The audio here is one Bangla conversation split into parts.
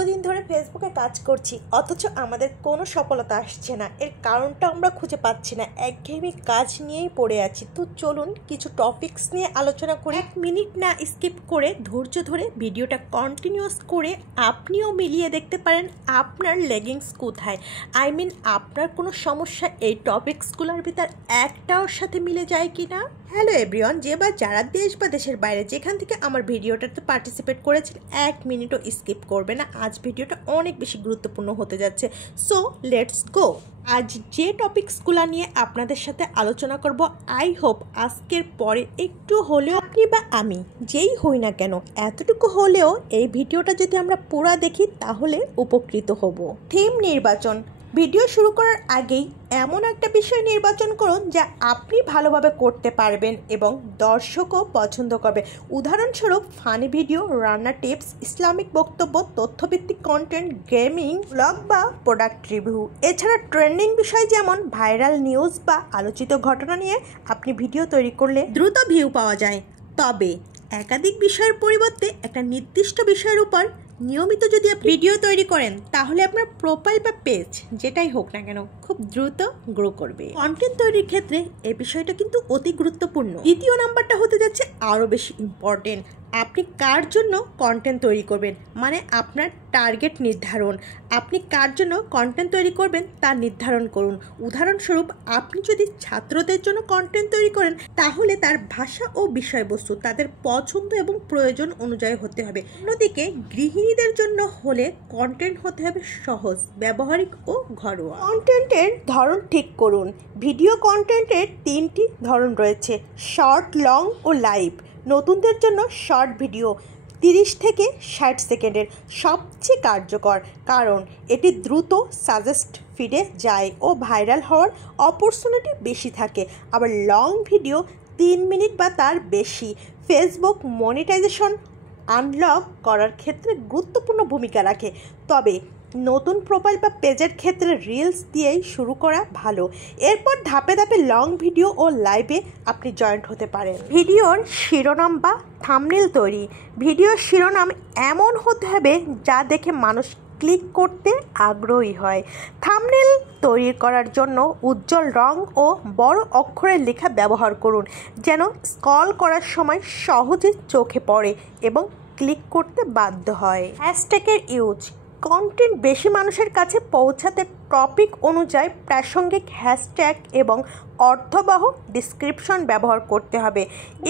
দীর্ঘদিন ধরে ফেসবুকে কাজ করছি, অথচ আমাদের কোনো সফলতা আসছে না। এর কারণটা আমরা খুঁজে পাচ্ছি না। একঘেয়েমি কাজ নিয়েই পড়ে আছি। তো চলুন কিছু টপিকস নিয়ে আলোচনা করি। 1 মিনিট না স্কিপ করে ধৈর্য ধরে ভিডিওটা কন্টিনিউয়াস করে আপনিও মিলিয়ে দেখতে পারেন আপনার লেগিংস কোথায়। আপনার কোনো সমস্যা এই টপিকসগুলোর ভিতর একটাওর সাথে মিলে যায় কি না। হ্যালো এভরিওয়ান, যারা দেশ বা দেশের বাইরে যেখান থেকে আমার ভিডিওটাতে পার্টিসিপেট করেছেন, 1 মিনিটও স্কিপ করবে না। আজ ভিডিওটা অনেক বেশি গুরুত্বপূর্ণ হতে যাচ্ছে। So let's go. আজ যে টপিকসগুলো নিয়ে আপনাদের সাথে আলোচনা করব, আই হোপ আজকের পরে একটু হলেও আপনি বা আমি যেই হই না কেন, এতটুকু হলেও এই ভিডিওটা যদি আমরা পুরো দেখি তাহলে উপকৃত হব। থিম নির্বাচন। ভিডিও শুরু করার আগেই এমন একটা বিষয় নির্বাচন করুন যা আপনি ভালোভাবে করতে পারবেন এবং দর্শকও পছন্দ করবে। উদাহরণস্বরূপ ফানি ভিডিও, রান্নার টিপস, ইসলামিক বক্তব্য, তথ্যভিত্তিক কন্টেন্ট, গেমিং, ব্লগ বা প্রোডাক্ট রিভিউ। এছাড়া ট্রেন্ডিং বিষয় যেমন ভাইরাল নিউজ বা আলোচিত ঘটনা নিয়ে আপনি ভিডিও তৈরি করলে দ্রুত ভিউ পাওয়া যায়। তবে একাধিক বিষয়ের পরিবর্তে একটা নির্দিষ্ট বিষয়ের উপর নিয়মিত যদি আপনি ভিডিও তৈরি করেন তাহলে আপনার প্রোফাইল বা পেজ যেটাই হোক না কেন খুব দ্রুত গ্রো করবে। কন্টেন্ট তৈরির ক্ষেত্রে এই বিষয়টা কিন্তু অতি গুরুত্বপূর্ণ। দ্বিতীয় নাম্বারটা হতে যাচ্ছে আরও বেশি ইম্পর্টেন্ট। আপনি কার জন্য কন্টেন্ট তৈরি করবেন, মানে আপনার টার্গেট নির্ধারণ। আপনি কার জন্য কন্টেন্ট তৈরি করবেন তা নির্ধারণ করুন। উদাহরণস্বরূপ আপনি যদি ছাত্রদের জন্য কন্টেন্ট তৈরি করেন তাহলে তার ভাষা ও বিষয়বস্তু তাদের পছন্দ এবং প্রয়োজন অনুযায়ী হতে হবে। অন্যদিকে গৃহিণীদের জন্য হলে কন্টেন্ট হতে হবে সহজ, ব্যবহারিক ও ঘরোয়া। কন্টেন্টের ধরন ঠিক করুন। ভিডিও কন্টেন্টের 3টি ধরন রয়েছে: শর্ট, লং ও লাইভ। নতুনদের জন্য শর্ট ভিডিও 30 থেকে 60 সেকেন্ডের সবচেয়ে কার্যকর, কারণ এটি দ্রুত সাজেস্ট ফিডে যায় ও ভাইরাল হওয়ার অপরচুনিটি বেশি থাকে। আবার লং ভিডিও 3 মিনিট বা তার বেশি ফেসবুক মনিটাইজেশন আনলক করার ক্ষেত্রে গুরুত্বপূর্ণ ভূমিকা রাখে। তবে নতুন প্রোফাইল বা পেজের ক্ষেত্রে রিলস দিয়েই শুরু করা ভালো। এরপর ধাপে ধাপে লং ভিডিও ও লাইভে আপনি জয়েন্ট হতে পারেন। ভিডিওর শিরোনাম বা থাম্বনেইল তৈরি। ভিডিওর শিরোনাম এমন হতে হবে যা দেখে মানুষ ক্লিক করতে আগ্রহী হয়। থাম্বনেইল তৈরি করার জন্য উজ্জ্বল রং ও বড় অক্ষরের লেখা ব্যবহার করুন, যেন স্ক্রল করার সময় সহজে চোখে পড়ে এবং ক্লিক করতে বাধ্য হয়। হ্যাশট্যাগের ইউজ। কন্টেন্ট বেশি মানুষের কাছে পৌঁছাতে টপিক অনুযায়ী প্রাসঙ্গিক হ্যাশট্যাগ এবং অর্থবহ ডিসক্রিপশন ব্যবহার করতে হবে।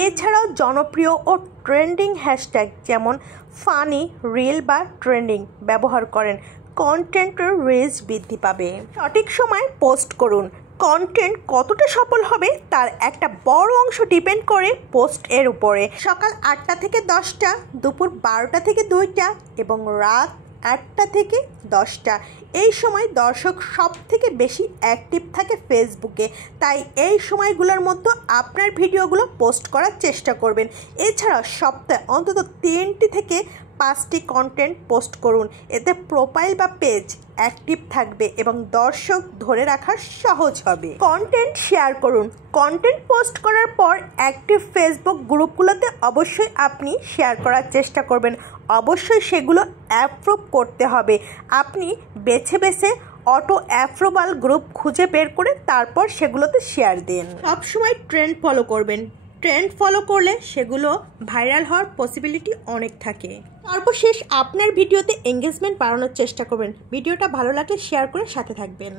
এছাড়াও জনপ্রিয় ও ট্রেন্ডিং হ্যাশট্যাগ যেমন ফানি, রিল বা ট্রেন্ডিং ব্যবহার করেন কন্টেন্টের রিচ বৃদ্ধি পাবে। সঠিক সময় পোস্ট করুন। কন্টেন্ট কতটা সফল হবে তার একটা বড় অংশ ডিপেন্ড করে পোস্ট এর উপরে। সকাল 8টা থেকে 10টা, দুপুর 12টা থেকে 2টা এবং রাত 8টা থেকে 10টা। এই সময় দর্শক সব থেকে বেশি অ্যাক্টিভ থাকে ফেসবুকে, তাই এই সময়গুলোর মধ্যে আপনার ভিডিওগুলো পোস্ট করার চেষ্টা করবেন। এছাড়া সপ্তাহে অন্তত 3টি থেকে 5টি কন্টেন্ট পোস্ট করুন। এতে প্রোফাইল বা পেজ অ্যাক্টিভ থাকবে এবং দর্শক ধরে রাখা সহজ হবে। কন্টেন্ট শেয়ার করুন। কন্টেন্ট পোস্ট করার পর অ্যাক্টিভ ফেসবুক গ্রুপগুলোতে অবশ্যই আপনি শেয়ার করার চেষ্টা করবেন। অবশ্যই সেগুলো অ্যাপ্রুভ করতে হবে। আপনি বেছে বেছে অটো অ্যাপ্রুভাল গ্রুপ খুঁজে বের করে তারপর সেগুলোতে শেয়ার দিন। সবসময় ট্রেন্ড ফলো করবেন। ট্রেন্ড ফলো করলে সেগুলো ভাইরাল হওয়ার পসিবিলিটি অনেক থাকে। সর্বশেষ আপনার ভিডিওতে এঙ্গেজমেন্ট বাড়ানোর চেষ্টা করবেন। ভিডিওটা ভালো লাগলে শেয়ার করে সাথে থাকবেন।